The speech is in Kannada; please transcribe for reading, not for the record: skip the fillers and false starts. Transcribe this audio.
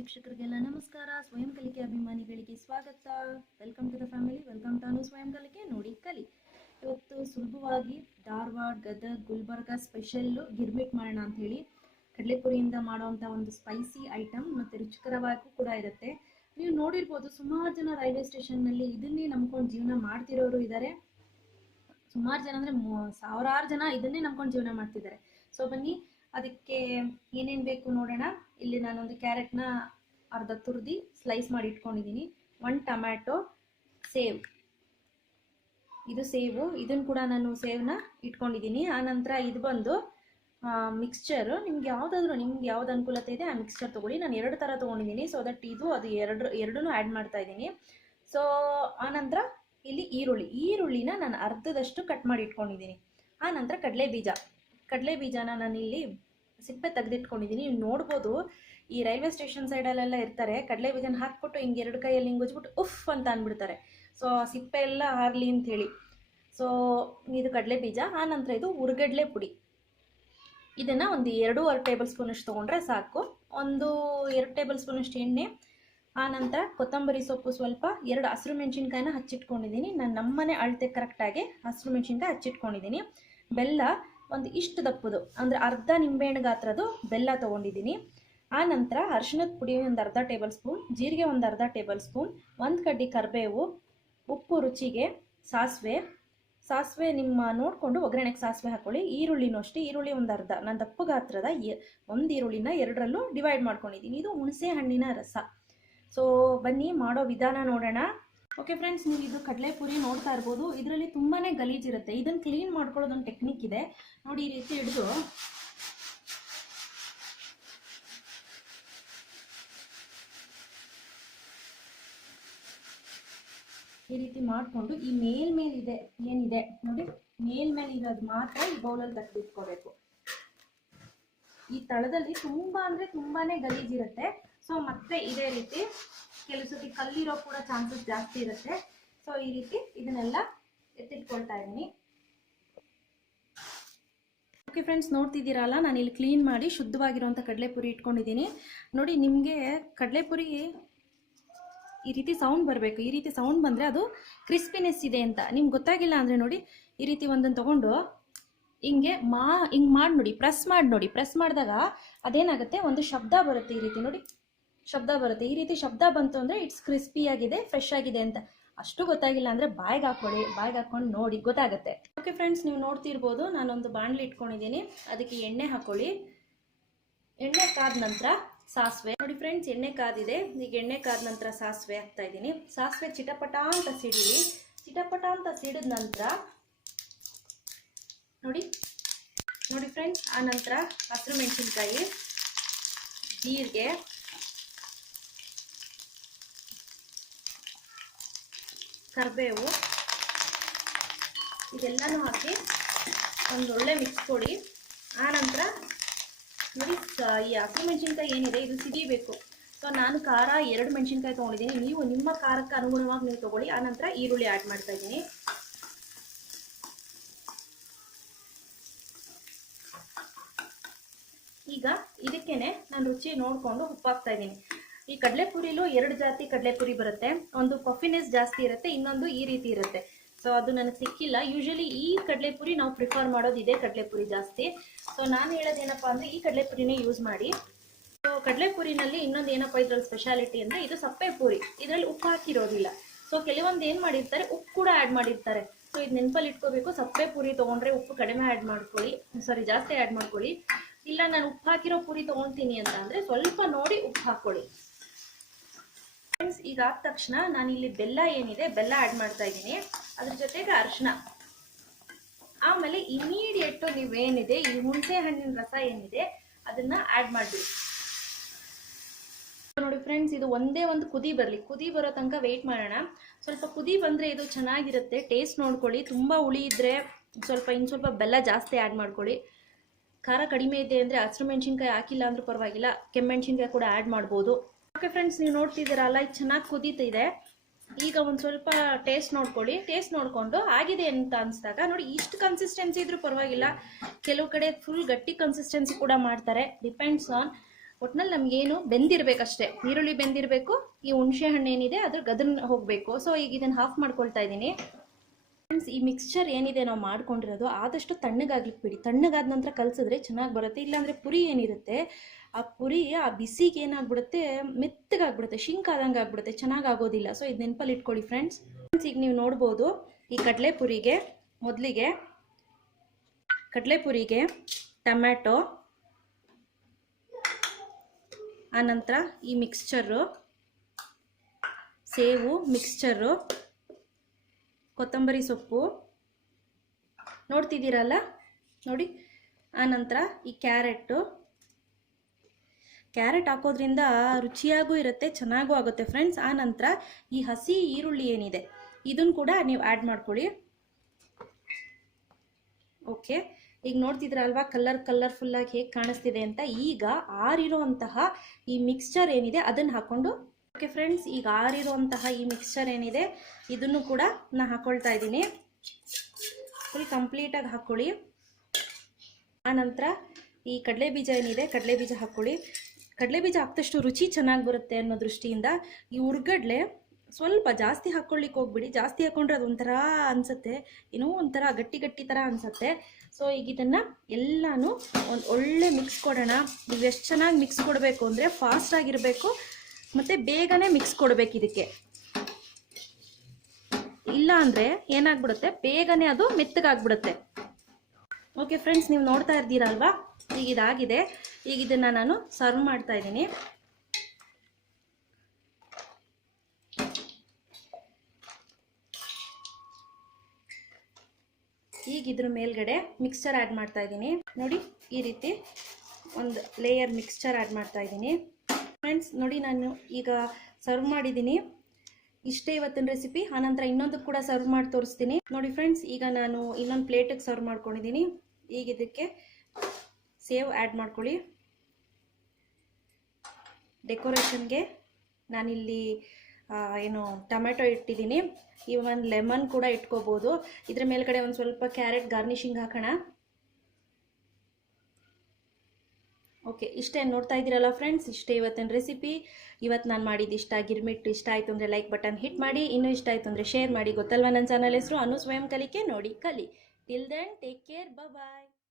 ವೀಕ್ಷಕರಿಗೆಲ್ಲ ನಮಸ್ಕಾರ. ಸ್ವಯಂ ಕಲಿಕೆ ಅಭಿಮಾನಿಗಳಿಗೆ ಸ್ವಾಗತ. Welcome to the family, welcome to Anu ಸ್ವಯಂ ಕಲಿಕೆ. ನೋಡಿ ಕಲಿ. ಇವತ್ತು ಸುಲಭವಾಗಿ ಧಾರವಾಡ, ಗದಗ, ಗುಲ್ಬರ್ಗ ಸ್ಪೆಷಲ್ಲು ಗಿರ್ಮಿಟ್ ಮಾಡೋಣ ಅಂತ ಹೇಳಿ ಕಡಲೆಪುರಿಯಿಂದ ಮಾಡುವಂಥ ಒಂದು ಸ್ಪೈಸಿ ಐಟಮ್ ಮತ್ತು ರುಚಿಕರವಾಗೂ ಕೂಡ ಇರುತ್ತೆ. ನೀವು ನೋಡಿರ್ಬೋದು, ಸುಮಾರು ಜನ ರೈಲ್ವೆ ಸ್ಟೇಷನ್ನಲ್ಲಿ ಇದನ್ನೇ ನಂಬ್ಕೊಂಡು ಜೀವನ ಮಾಡ್ತಿರೋರು ಇದ್ದಾರೆ. ಸುಮಾರು ಜನ ಅಂದರೆ ಸಾವಿರಾರು ಜನ ಇದನ್ನೇ ನಂಬ್ಕೊಂಡು ಜೀವನ ಮಾಡ್ತಿದ್ದಾರೆ. ಸೊ ಬನ್ನಿ ಅದಕ್ಕೆ ಏನೇನು ಬೇಕು ನೋಡೋಣ. ಇಲ್ಲಿ ನಾನೊಂದು ಕ್ಯಾರೆಟ್ನ ಅರ್ಧ ತುರಿದು ಸ್ಲೈಸ್ ಮಾಡಿ ಇಟ್ಕೊಂಡಿದ್ದೀನಿ. 1 ಟೊಮ್ಯಾಟೊ, ಸೇವ್, ಇದು ಸೇವು, ಇದನ್ನು ಕೂಡ ನಾನು ಸೇವನ್ನ ಇಟ್ಕೊಂಡಿದ್ದೀನಿ. ಆನಂತರ ಇದು ಬಂದು ಮಿಕ್ಸ್ಚರು. ನಿಮ್ಗೆ ಯಾವ್ದು ಅನುಕೂಲತೆ ಇದೆ ಆ ಮಿಕ್ಸ್ಚರ್ ತೊಗೊಳ್ಳಿ. ನಾನು 2 ಥರ ತೊಗೊಂಡಿದ್ದೀನಿ. ಸೊ ದಟ್ ಇದು ಅದು ಎರಡೂ ಆ್ಯಡ್ ಮಾಡ್ತಾ ಇದ್ದೀನಿ. ಸೊ ಆನಂತರ ಇಲ್ಲಿ ಈರುಳ್ಳಿನ ನಾನು ಅರ್ಧದಷ್ಟು ಕಟ್ ಮಾಡಿ ಇಟ್ಕೊಂಡಿದ್ದೀನಿ. ಆನಂತರ ಕಡಲೆ ಬೀಜನ ನಾನು ಇಲ್ಲಿ ಸಿಪ್ಪೆ ತೆಗೆದಿಟ್ಕೊಂಡಿದ್ದೀನಿ. ನೀವು ನೋಡ್ಬೋದು, ಈ ರೈಲ್ವೆ ಸ್ಟೇಷನ್ ಸೈಡಲ್ಲೆಲ್ಲ ಇರ್ತಾರೆ, ಕಡಲೆ ಬೀಜನ ಹಾಕ್ಬಿಟ್ಟು ಹಿಂಗೆ 2 ಕೈಯಲ್ಲಿ ಹಿಂಗೆ ಉಜ್ಬಿಟ್ಟು ಉಫ್ ಅಂತ ಅಂದ್ಬಿಡ್ತಾರೆ. ಸೊ ಸಿಪ್ಪೆ ಎಲ್ಲ ಆಗಲಿ ಅಂಥೇಳಿ. ಸೊ ಇದು ಕಡಲೆ ಬೀಜ. ಆನಂತರ ಇದು ಹುರ್ಗಡ್ಲೆ ಪುಡಿ. ಇದನ್ನು ಒಂದು 2.5 ಟೇಬಲ್ ಸ್ಪೂನಷ್ಟು ತೊಗೊಂಡ್ರೆ ಸಾಕು. 2 ಟೇಬಲ್ ಸ್ಪೂನಷ್ಟು ಎಣ್ಣೆ. ಆನಂತರ ಕೊತ್ತಂಬರಿ ಸೊಪ್ಪು ಸ್ವಲ್ಪ, 2 ಹಸಿರು ಮೆಣಸಿನ್ಕಾಯಿನ ಹಚ್ಚಿಟ್ಕೊಂಡಿದ್ದೀನಿ. ನಾನು ನಮ್ಮನೆ ಅಳತೆ ಕರೆಕ್ಟಾಗಿ ಹಸಿರು ಮೆಣಸಿನ್ಕಾಯಿ ಹಚ್ಚಿಟ್ಕೊಂಡಿದ್ದೀನಿ. ಬೆಲ್ಲ ಒಂದು ಇಷ್ಟು ದಪ್ಪದು, ಅಂದರೆ ಅರ್ಧ ನಿಂಬೆಹಣ್ಣು ಗಾತ್ರದ್ದು ಬೆಲ್ಲ ತೊಗೊಂಡಿದ್ದೀನಿ. ಆನಂತರ ಅರಿಶಿಣದ ಪುಡಿ ಒಂದು ಅರ್ಧ ಟೇಬಲ್ ಸ್ಪೂನ್, ಜೀರಿಗೆ ಒಂದು ಅರ್ಧ ಟೇಬಲ್ ಸ್ಪೂನ್, 1 ಕಡ್ಡಿ ಕರಿಬೇವು, ಉಪ್ಪು ರುಚಿಗೆ, ಸಾಸಿವೆ ನಿಮ್ಮ ನೋಡಿಕೊಂಡು ಒಗ್ಗರಣೆಗೆ ಸಾಸಿವೆ ಹಾಕ್ಕೊಳ್ಳಿ. ಈರುಳ್ಳಿನೂ ಅಷ್ಟೇ, ಈರುಳ್ಳಿ ಒಂದು ಅರ್ಧ, ನಾನು ದಪ್ಪ ಗಾತ್ರದ 1 ಈರುಳ್ಳಿನ 2ರಲ್ಲೂ ಡಿವೈಡ್ ಮಾಡ್ಕೊಂಡಿದ್ದೀನಿ. ಇದು ಹುಣಸೆ ಹಣ್ಣಿನ ರಸ. ಸೊ ಬನ್ನಿ ಮಾಡೋ ವಿಧಾನ ನೋಡೋಣ. ಓಕೆ ಫ್ರೆಂಡ್ಸ್, ನೀವು ಇದು ಕಡಲೆಪುರಿ ನೋಡ್ತಾ ಇರ್ಬೋದು, ಇದರಲ್ಲಿ ತುಂಬಾ ಗಲೀಜಿರುತ್ತೆ. ಇದನ್ನು ಕ್ಲೀನ್ ಮಾಡ್ಕೊಳ್ಳೋದೊಂದು ಟೆಕ್ನಿಕ್ ಇದೆ ನೋಡಿ. ಈ ರೀತಿ ಹಿಡಿದು ಈ ರೀತಿ ಮಾಡಿಕೊಂಡು ಈ ಮೇಲ್ಮೇಲಿದೆ ಏನಿದೆ ನೋಡಿ, ಮೇಲ್ಮೇಲೆ ಇರೋದು ಮಾತ್ರ ಈ ಬೌಲಲ್ಲಿ ತೆಗೆದಿಟ್ಕೋಬೇಕು. ಈ ತಳದಲ್ಲಿ ತುಂಬಾ ಗಲೀಜಿರುತ್ತೆ. ಸೊ ಮತ್ತೆ ಇದೇ ರೀತಿ ಕೆಲವು ಸತಿ ಕಲ್ಲಿರೋ ಕೂಡ ಚಾನ್ಸಸ್ ಜಾಸ್ತಿ ಇರುತ್ತೆ. ಸೊ ಈ ರೀತಿ ಇದನ್ನೆಲ್ಲ ಎತ್ತಿಟ್ಕೊಳ್ತಾ ಇದ್ದೀನಿ. ಓಕೆ ಫ್ರೆಂಡ್ಸ್, ನೋಡ್ತಿದ್ದೀರಲ್ಲ, ನಾನು ಇಲ್ಲಿ ಕ್ಲೀನ್ ಮಾಡಿ ಶುದ್ಧವಾಗಿರುವಂಥ ಕಡಲೆಪುರಿ ಇಟ್ಕೊಂಡಿದ್ದೀನಿ. ನೋಡಿ, ನಿಮಗೆ ಕಡಲೆಪುರಿ ಈ ರೀತಿ ಸೌಂಡ್ ಬರಬೇಕು. ಈ ರೀತಿ ಸೌಂಡ್ ಬಂದರೆ ಅದು ಕ್ರಿಸ್ಪಿನೆಸ್ ಇದೆ ಅಂತ. ನಿಮ್ಗೆ ಗೊತ್ತಾಗಿಲ್ಲ ಅಂದರೆ ನೋಡಿ, ಈ ರೀತಿ ಒಂದನ್ನು ತೊಗೊಂಡು ಹಿಂಗೆ ಮಾಡಿ ನೋಡಿ, ಪ್ರೆಸ್ ಮಾಡಿದಾಗ ಅದೇನಾಗುತ್ತೆ, ಒಂದು ಶಬ್ದ ಬರುತ್ತೆ. ಈ ರೀತಿ ನೋಡಿ, ಶಬ್ದ ಬರುತ್ತೆ. ಈ ರೀತಿ ಶಬ್ದ ಬಂತು ಅಂದರೆ ಇಟ್ಸ್ ಕ್ರಿಸ್ಪಿಯಾಗಿದೆ, ಫ್ರೆಶ್ ಆಗಿದೆ ಅಂತ. ಅಷ್ಟು ಗೊತ್ತಾಗಿಲ್ಲ ಅಂದರೆ ಬಾಯಿಗೆ ಹಾಕ್ಕೊಂಡು ನೋಡಿ, ಗೊತ್ತಾಗುತ್ತೆ. ಓಕೆ ಫ್ರೆಂಡ್ಸ್, ನೀವು ನೋಡ್ತಿರ್ಬೋದು, ನಾನೊಂದು ಬಾಣಲಿ ಇಟ್ಕೊಂಡಿದ್ದೀನಿ. ಅದಕ್ಕೆ ಎಣ್ಣೆ ಹಾಕ್ಕೊಳ್ಳಿ. ಎಣ್ಣೆ ಕಾದ ನಂತರ ಸಾಸಿವೆ. ನೋಡಿ ಫ್ರೆಂಡ್ಸ್, ಎಣ್ಣೆ ಕಾದಿದೆ. ಈಗ ಎಣ್ಣೆ ಕಾದ ನಂತರ ಸಾಸಿವೆ ಹಾಕ್ತಾ ಇದ್ದೀನಿ. ಸಾಸಿವೆ ಚಿಟಪಟ ಅಂತ ಸಿಡಿಲಿ. ಚಿಟಪಟ ಅಂತ ಸಿಡಿದ ನಂತರ ನೋಡಿ ಫ್ರೆಂಡ್ಸ್, ಆ ನಂತರ ಹಸಿರು ಮೆಣಸಿನ್ಕಾಯಿ, ಜೀರಿಗೆ, ಕರಿಬೇವು, ಇದೆಲ್ಲನೂ ಹಾಕಿ ಒಂದು ಒಳ್ಳೆ ಮಿಕ್ಸ್ ಕೊಡಿ. ಆನಂತರ ನೋಡಿ, ಈ ಹಸಿರು ಮೆಣಸಿನ್ಕಾಯಿ ಏನಿದೆ ಇದು ಸಿಡಿಬೇಕು. ಸೊ ನಾನು ಖಾರ 2 ಮೆಣಸಿನ್ಕಾಯಿ ತೊಗೊಂಡಿದ್ದೀನಿ. ನೀವು ನಿಮ್ಮ ಖಾರಕ್ಕೆ ಅನುಗುಣವಾಗಿ ನೀವು ತೊಗೊಳ್ಳಿ. ಆನಂತರ ಈರುಳ್ಳಿ ಆ್ಯಡ್ ಮಾಡ್ತಾ ಇದ್ದೀನಿ. ಈಗ ಇದಕ್ಕೇನೆ ನಾನು ರುಚಿ ನೋಡಿಕೊಂಡು ಉಪ್ಪು ಹಾಕ್ತಾ ಇದ್ದೀನಿ. ಈ ಕಡಲೆಪುರಿಲೂ 2 ಜಾತಿ ಕಡಲೆಪುರಿ ಬರುತ್ತೆ. ಒಂದು ಪಫಿನೆಸ್ ಜಾಸ್ತಿ ಇರುತ್ತೆ, ಇನ್ನೊಂದು ಈ ರೀತಿ ಇರುತ್ತೆ. ಸೊ ಅದು ನನಗೆ ಸಿಕ್ಕಿಲ್ಲ. ಯೂಶಲಿ ಈ ಕಡಲೆಪುರಿ ನಾವು ಪ್ರಿಫರ್ ಮಾಡೋದು ಇದೇ ಕಡಲೆಪುರಿ ಜಾಸ್ತಿ. ಸೊ ನಾನು ಹೇಳೋದೇನಪ್ಪ ಅಂದರೆ ಈ ಕಡಲೆಪುರಿನೇ ಯೂಸ್ ಮಾಡಿ. ಸೊ ಕಡಲೆಪುರಿನಲ್ಲಿ ಇನ್ನೊಂದು ಏನಪ್ಪ ಇದರಲ್ಲಿ ಸ್ಪೆಷಾಲಿಟಿ ಅಂದರೆ ಇದು ಸಪ್ಪೆ ಪೂರಿ. ಇದರಲ್ಲಿ ಉಪ್ಪು ಹಾಕಿರೋದಿಲ್ಲ. ಸೊ ಕೆಲವೊಂದು ಏನು ಮಾಡಿರ್ತಾರೆ, ಉಪ್ಪು ಕೂಡ ಆ್ಯಡ್ ಮಾಡಿರ್ತಾರೆ. ಸೊ ಇದು ನೆನಪಲ್ಲಿ ಇಟ್ಕೋಬೇಕು. ಸಪ್ಪೆ ಪೂರಿ ತೊಗೊಂಡ್ರೆ ಉಪ್ಪು ಕಡಿಮೆ ಜಾಸ್ತಿ ಆ್ಯಡ್ ಮಾಡ್ಕೊಳ್ಳಿ. ಇಲ್ಲ ನಾನು ಉಪ್ಪು ಹಾಕಿರೋ ಪೂರಿ ತೊಗೊಳ್ತೀನಿ ಅಂತ ಅಂದರೆ ಸ್ವಲ್ಪ ನೋಡಿ ಉಪ್ಪು ಹಾಕ್ಕೊಳ್ಳಿ. ಫ್ರೆಂಡ್ಸ್, ಈಗ ಆದ ತಕ್ಷಣ ನಾನು ಇಲ್ಲಿ ಬೆಲ್ಲ ಏನಿದೆ ಬೆಲ್ಲ ಆ್ಯಡ್ ಮಾಡ್ತಾ ಇದ್ದೀನಿ. ಅದ್ರ ಜೊತೆಗೆ ಅರಿಶಿನ. ಆಮೇಲೆ ಇಮಿಡಿಯೇಟು ನೀವೇನಿದೆ ಈ ಹುಣಸೆ ಹಣ್ಣಿನ ರಸ ಏನಿದೆ ಅದನ್ನ ಆ್ಯಡ್ ಮಾಡಿಬಿಡಿ. ನೋಡಿ ಫ್ರೆಂಡ್ಸ್, ಇದು ಒಂದೇ ಒಂದು ಕುದಿ ಬರೋ ತನಕ ವೆಯ್ಟ್ ಮಾಡೋಣ. ಸ್ವಲ್ಪ ಕುದಿ ಬಂದರೆ ಇದು ಚೆನ್ನಾಗಿರುತ್ತೆ. ಟೇಸ್ಟ್ ನೋಡ್ಕೊಳ್ಳಿ. ತುಂಬ ಹುಳಿ ಇದ್ದರೆ ಇನ್ನು ಸ್ವಲ್ಪ ಬೆಲ್ಲ ಜಾಸ್ತಿ ಆ್ಯಡ್ ಮಾಡ್ಕೊಳ್ಳಿ. ಖಾರ ಕಡಿಮೆ ಇದೆ ಅಂದರೆ ಹಸಿರು ಮೆಣಸಿನ್ಕಾಯಿ ಹಾಕಿಲ್ಲ ಅಂದ್ರೂ ಪರವಾಗಿಲ್ಲ, ಕೆಮ್ಮೆಣಸಿನ್ಕಾಯಿ ಕೂಡ ಆ್ಯಡ್ ಮಾಡ್ಬೋದು. ಓಕೆ ಫ್ರೆಂಡ್ಸ್, ನೀವು ನೋಡ್ತಿದ್ದೀರಲ್ಲ, ಇದು ಚೆನ್ನಾಗಿ ಕುದೀತಿದೆ. ಈಗ ಒಂದು ಸ್ವಲ್ಪ ಟೇಸ್ಟ್ ನೋಡ್ಕೊಳ್ಳಿ. ಟೇಸ್ಟ್ ನೋಡಿಕೊಂಡು ಆಗಿದೆ ಅಂತ ಅನಿಸಿದಾಗ ನೋಡಿ, ಇಷ್ಟು ಕನ್ಸಿಸ್ಟೆನ್ಸಿ ಇದ್ರೂ ಪರವಾಗಿಲ್ಲ. ಕೆಲವು ಕಡೆ ಫುಲ್ ಗಟ್ಟಿ ಕನ್ಸಿಸ್ಟೆನ್ಸಿ ಕೂಡ ಮಾಡ್ತಾರೆ. ಡಿಪೆಂಡ್ಸ್ ಆನ್ ಒಟ್ನಲ್ಲಿ ನಮಗೇನು ಬೆಂದಿರಬೇಕಷ್ಟೇ, ಈರುಳ್ಳಿ ಬೆಂದಿರಬೇಕು, ಈ ಹುಣಸೆ ಹಣ್ಣು ಏನಿದೆ ಅದ್ರ ಗದರ್ನ ಹೋಗಬೇಕು. ಸೊ ಈಗ ಇದನ್ನು ಹಾಫ್ ಮಾಡ್ಕೊಳ್ತಾ ಇದ್ದೀನಿ. ಫ್ರೆಂಡ್ಸ್, ಈ ಮಿಕ್ಸ್ಚರ್ ಏನಿದೆ ನಾವು ಮಾಡ್ಕೊಂಡಿರೋದು ಆದಷ್ಟು ತಣ್ಣಗಾಗ್ಲಿಕ್ಕೆ ಬಿಡಿ. ತಣ್ಣಗಾದ ನಂತರ ಕಲಸಿದ್ರೆ ಚೆನ್ನಾಗಿ ಬರುತ್ತೆ. ಇಲ್ಲಾಂದರೆ ಪುರಿ ಏನಿರುತ್ತೆ ಆ ಪುರಿ ಆ ಬಿಸಿಗೆ ಏನಾಗ್ಬಿಡುತ್ತೆ, ಮೆತ್ತಗಾಗ್ಬಿಡುತ್ತೆ, ಶಿಂಕ್ ಆದಂಗೆ ಆಗ್ಬಿಡುತ್ತೆ, ಚೆನ್ನಾಗಿ ಆಗೋದಿಲ್ಲ. ಸೊ ಇದು ನೆನಪಲ್ಲಿ ಇಟ್ಕೊಳ್ಳಿ ಫ್ರೆಂಡ್ಸ್. ಈಗ ನೀವು ನೋಡ್ಬೋದು ಈ ಕಡಲೆಪುರಿಗೆ ಮೊದಲಿಗೆ ಕಡಲೆಪುರಿಗೆ ಟೊಮ್ಯಾಟೊ, ಆನಂತರ ಈ ಮಿಕ್ಸ್ಚರು, ಸೇವು ಮಿಕ್ಸ್ಚರು, ಕೊತ್ತಂಬರಿ ಸೊಪ್ಪು ನೋಡ್ತಿದ್ದೀರಲ್ಲ ನೋಡಿ, ಆನಂತರ ಈ ಕ್ಯಾರೆಟ್ ಹಾಕೋದ್ರಿಂದ ರುಚಿಯಾಗೂ ಇರುತ್ತೆ, ಚೆನ್ನಾಗೂ ಆಗುತ್ತೆ ಫ್ರೆಂಡ್ಸ್. ಆನಂತರ ಈ ಹಸಿ ಈರುಳ್ಳಿ ಏನಿದೆ ಇದನ್ನು ಕೂಡ ನೀವು ಆ್ಯಡ್ ಮಾಡ್ಕೊಳ್ಳಿ. ಓಕೆ, ಈಗ ನೋಡ್ತಿದ್ರಲ್ವಾ ಕಲರ್ಫುಲ್ಲಾಗಿ ಹೇಗೆ ಕಾಣಿಸ್ತಿದೆ ಅಂತ. ಈಗ ಆರಿರುವಂತಹ ಈ ಮಿಕ್ಸ್ಚರ್ ಏನಿದೆ ಅದನ್ನು ಹಾಕ್ಕೊಂಡು, ಓಕೆ ಫ್ರೆಂಡ್ಸ್, ಈಗ ಆರಿರುವಂತಹ ಈ ಮಿಕ್ಸ್ಚರ್ ಏನಿದೆ ಇದನ್ನು ಕೂಡ ನಾನು ಹಾಕ್ಕೊಳ್ತಾ ಇದ್ದೀನಿ. ಫುಲ್ ಕಂಪ್ಲೀಟಾಗಿ ಹಾಕ್ಕೊಳ್ಳಿ. ಆನಂತರ ಈ ಕಡಲೆಬೀಜ ಏನಿದೆ ಕಡಲೆಬೀಜ ಹಾಕ್ಕೊಳ್ಳಿ. ಕಡಲೆಬೀಜ ಹಾಕಿದಷ್ಟು ರುಚಿ ಚೆನ್ನಾಗಿ ಬರುತ್ತೆ ಅನ್ನೋ ದೃಷ್ಟಿಯಿಂದ ಈ ಹುರ್ಗಡ್ಲೆ ಸ್ವಲ್ಪ ಜಾಸ್ತಿ ಹಾಕ್ಕೊಳ್ಳಿಕ್ಕೆ ಹೋಗ್ಬಿಡಿ. ಜಾಸ್ತಿ ಹಾಕ್ಕೊಂಡ್ರೆ ಅದು ಒಂಥರ ಅನಿಸುತ್ತೆ, ಏನೋ ಒಂಥರ ಗಟ್ಟಿ ಥರ ಅನಿಸುತ್ತೆ. ಸೊ ಈಗ ಇದನ್ನು ಎಲ್ಲನೂ ಒಂದು ಒಳ್ಳೆ ಮಿಕ್ಸ್ ಕೊಡೋಣ. ನೀವು ಎಷ್ಟು ಚೆನ್ನಾಗಿ ಮಿಕ್ಸ್ ಕೊಡಬೇಕು ಅಂದರೆ ಫಾಸ್ಟಾಗಿರಬೇಕು ಮತ್ತು ಬೇಗನೆ ಮಿಕ್ಸ್ ಕೊಡಬೇಕು ಇದಕ್ಕೆ. ಇಲ್ಲ ಅಂದರೆ ಏನಾಗ್ಬಿಡುತ್ತೆ, ಬೇಗನೆ ಅದು ಮೆತ್ತಗಾಗ್ಬಿಡುತ್ತೆ. ಓಕೆ ಫ್ರೆಂಡ್ಸ್, ನೀವು ನೋಡ್ತಾ ಇರ್ತೀರಲ್ವಾ, ಈಗ ಇದಾಗಿದೆ. ಈಗ ಇದನ್ನು ನಾನು ಸರ್ವ್ ಮಾಡ್ತಾ ಇದ್ದೀನಿ. ಈಗ ಇದ್ರ ಮೇಲ್ಗಡೆ ಮಿಕ್ಸ್ಚರ್ ಆ್ಯಡ್ ಮಾಡ್ತಾ ಇದ್ದೀನಿ. ನೋಡಿ, ಈ ರೀತಿ ಒಂದು ಲೇಯರ್ ಮಿಕ್ಸ್ಚರ್ ಆ್ಯಡ್ ಮಾಡ್ತಾ ಇದ್ದೀನಿ. ಫ್ರೆಂಡ್ಸ್ ನೋಡಿ, ನಾನು ಈಗ ಸರ್ವ್ ಮಾಡಿದ್ದೀನಿ. ಇಷ್ಟೇ ಇವತ್ತಿನ ರೆಸಿಪಿ. ಆನಂತರ ಇನ್ನೊಂದು ಕೂಡ ಸರ್ವ್ ಮಾಡಿ ತೋರಿಸ್ತೀನಿ. ನೋಡಿ ಫ್ರೆಂಡ್ಸ್, ಈಗ ನಾನು ಇನ್ನೊಂದು ಪ್ಲೇಟಿಗೆ ಸರ್ವ್ ಮಾಡ್ಕೊಂಡಿದ್ದೀನಿ. ಈಗ ಇದಕ್ಕೆ ಸೇವ್ ಆ್ಯಡ್ ಮಾಡ್ಕೊಳ್ಳಿ. ಡೆಕೋರೇಷನ್ಗೆ ನಾನಿಲ್ಲಿ ಏನು ಟೊಮೆಟೊ ಇಟ್ಟಿದ್ದೀನಿ. ಈ ಒಂದು ಲೆಮನ್ ಕೂಡ ಇಟ್ಕೋಬೋದು. ಇದ್ರ ಮೇಲ್ಗಡೆ ಒಂದು ಸ್ವಲ್ಪ ಕ್ಯಾರೆಟ್ ಗಾರ್ನಿಷಿಂಗ್ ಹಾಕೋಣ. ಓಕೆ, ಇಷ್ಟೇ ನೋಡ್ತಾ ಇದ್ದೀರಲ್ಲ ಫ್ರೆಂಡ್ಸ್, ಇಷ್ಟೇ ಇವತ್ತಿನ ರೆಸಿಪಿ. ಇವತ್ತು ನಾನು ಮಾಡಿದ್ದು ಇಷ್ಟ, ಗಿರ್ಮಿಟ್ ಇಷ್ಟ ಆಯಿತು ಅಂದರೆ ಲೈಕ್ ಬಟನ್ ಹಿಟ್ ಮಾಡಿ. ಇನ್ನೂ ಇಷ್ಟ ಆಯಿತು ಅಂದರೆ ಶೇರ್ ಮಾಡಿ. ಗೊತ್ತಲ್ವ ನನ್ನ ಚಾನಲ್ ಹೆಸರು ಅನು ಸ್ವಯಂ ಕಲಿಕೆ, ನೋಡಿ ಕಲಿ. ಟಿಲ್ ದೆನ್ ಟೇಕ್ ಕೇರ್, ಬಾಯ್.